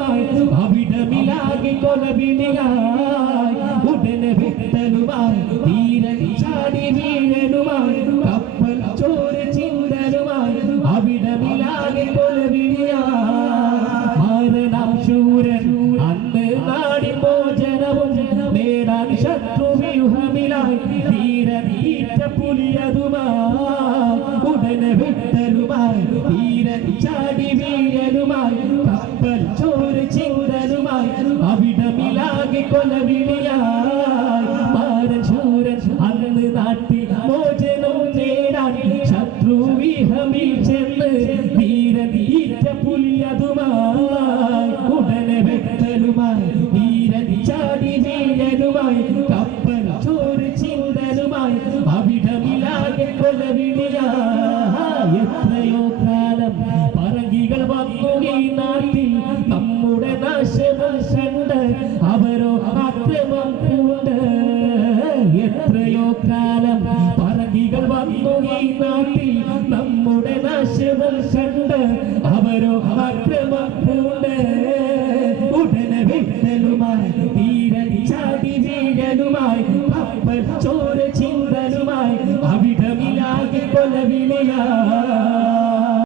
ചോരച്ചിന്തലുമായി അവിടമിലാകെ കൊലവിളിയായി ഉടനെ വിട്ടലുമായി തീരൻ ചാടി വീഴലുമായി കപ്പൽ ചോരച്ചിന്തലുമായി അവിടമിലാകെ കൊലവിളിയായി മാരണം ശൂരൻ അന്ന് നാടി മോചനവും നേടാൻ ശത്രുവ്യൂഹമിലായി തീരനീറ്റ പുലിയതുമായി ഉടനെ വിട്ടലുമായി തീരൻ ചാടി വീഴലുമായി കപ്പൽ ചോരച്ചിന്തലുമായി അവിടമിലാകെ കൊലവിളിയായി മാരൻ ശൂരൻ അന്ന് നാട്ടി മോചനവും നേടാൻ ശത്രുവ്യൂഹമിൽ ചെന്ന് തീരനീറ്റ പുലിയതുമായി ഉടനെ വിട്ടലുമായി തീരൻ ചാടി വീഴലുമായി കപ്പൽ ചോരച്ചിന്തലുമായി അവിടമിലാകെ കൊലവിളിയായി എത്രയോ കാലം പറങ്കികൾ വന്നു ഈ നാട്ടിൽ നമ്മുടെ നാശവും കണ്ട് അവരോ അക്രമം പൂണ്ട് എത്രയോ കാലം പറങ്കികൾ വന്നു ഈ നാട്ടിൽ നമ്മുടെ നാശവും കണ്ട് അവരോ അക്രമം പൂണ്ട് ഉടനെ വിട്ടലുമായി തീരൻ ചാടി വീഴലുമായി കപ്പൽ ചോര